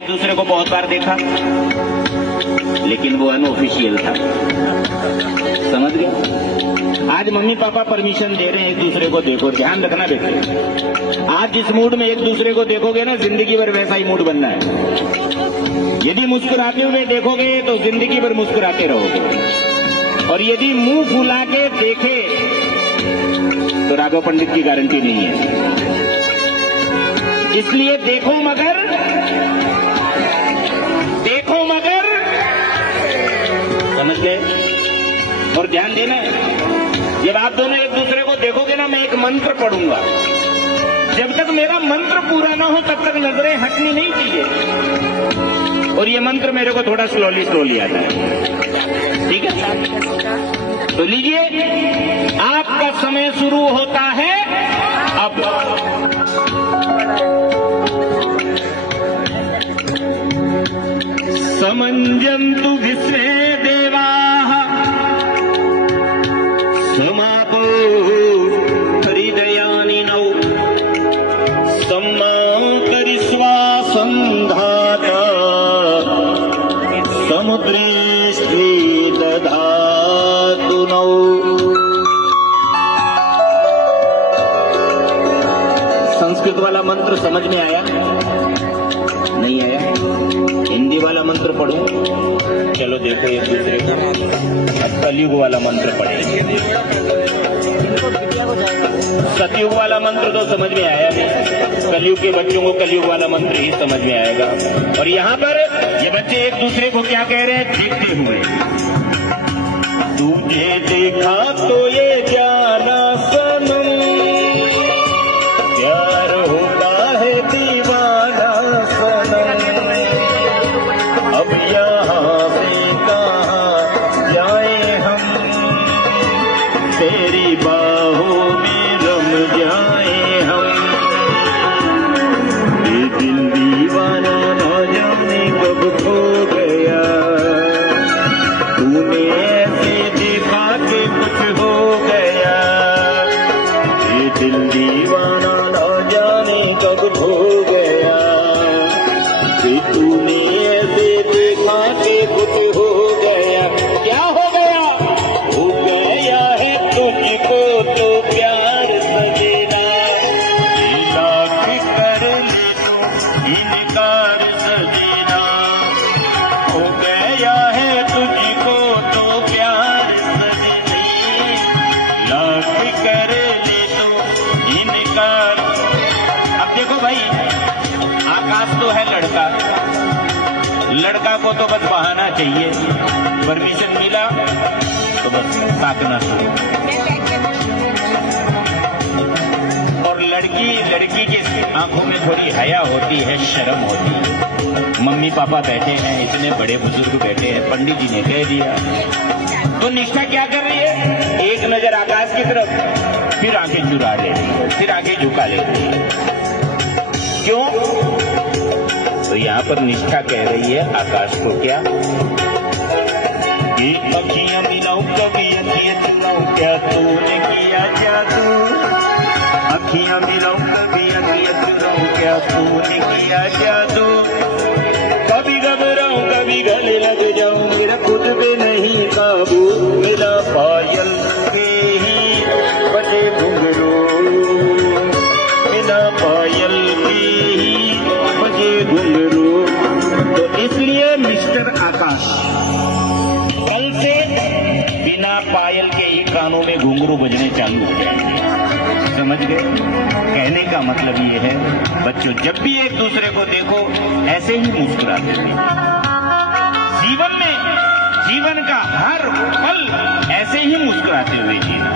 दूसरे को बहुत बार देखा, लेकिन वो अनऑफिशियल था। समझ गए? आज मम्मी पापा परमिशन दे रहे हैं एक दूसरे को देखो, ध्यान रखना बेटे। आज जिस मूड में एक दूसरे को देखोगे ना, जिंदगी भर वैसा ही मूड बनना है। यदि मुस्कुराते हुए देखोगे तो जिंदगी भर मुस्कुराते रहोगे, और यदि मुंह फुला के देखे तो राघव पंडित की गारंटी नहीं है। इसलिए देखो मगर समझ गए? और ध्यान देना, जब आप दोनों एक दूसरे को देखोगे ना, मैं एक मंत्र पढ़ूंगा। जब तक मेरा मंत्र पूरा ना हो तब तक नजरें हटनी नहीं चाहिए। और ये मंत्र मेरे को थोड़ा स्लोली आता है, ठीक है? तो लीजिए, आपका समय शुरू होता है अब। समंजन्तु विश्वे देवाः समापो हृदयानि नौ सम्माकरिष्वा सन्धाता समुद्रेष्टि दधातु नौ। संस्कृत वाला मंत्र समझ में आया? नहीं आया? हिंदी वाला मंत्र पढ़ो। चलो देखो एक दूसरे को। अब कलयुग वाला मंत्र पढ़ेंगे। सतयुग वाला मंत्र तो समझ में आया नहीं, कलयुग के बच्चों को कलयुग वाला मंत्र ही समझ में आएगा। और यहाँ पर ये बच्चे एक दूसरे को क्या कह रहे हैं? देखते हुए, तुझे देखा तो ये जाना सनम, प्यार होता है दीवाना सनम, अब यहाँ से कहाँ जाए हम, तेरी बाहों में रम जाए हम। ये दिल दीवाना ना जाने कब खो गया, तूने ऐसे देखा कि कुछ हो गया। ये दिल दीवाना ना जाने कब खो गया, कि तूने ऐसे देखा कि कुछ हो गया। क्या हो गया? हो गया है तुझको तो प्यार सजना, लाख कर ले तो इनकार सजना। हो गया है तुझको तो प्यार सजनी, लाख कर ले तो इनकार। अब देखो भाई, आकाश तो है लड़का, लड़का को तो बस बहाना चाहिए, परमिशन मिला तो बस ताकना शुरू। और लड़की की आंखों में थोड़ी हया होती है, शर्म होती है। मम्मी पापा बैठे हैं, इतने बड़े बुजुर्ग बैठे हैं, पंडित जी ने कह दिया, तो निष्ठा क्या कर रही है? एक नजर आकाश की तरफ, फिर आंखें चुरा लेती है, फिर आंखें झुका लेती है। क्यों? तो यहाँ पर निष्ठा कह रही है आकाश को, क्या ये अखियां मिलाऊं कभी अखियां चुराऊं, क्या तूने किया जादू। अखियां मिलाऊं कभी अखियां चुराऊं, क्या तूने किया जादू। कभी घबराऊं कभी गले लग जाऊं, मेरा खुद पे नहीं काबू। मेरा पायल के ही बजे घुंघरू, मेरा पायल के ही बजे घुंघरू। तो इसलिए मिस्टर आकाश कल से बिना पायल के ही कानों में घुंघरू बजने चालू हो जाएंगे। समझ गए? कहने का मतलब ये है बच्चों, जब भी एक दूसरे को देखो ऐसे ही मुस्कुराते रहो। जीवन में, जीवन का हर पल ऐसे ही मुस्कुराते हुए जीना।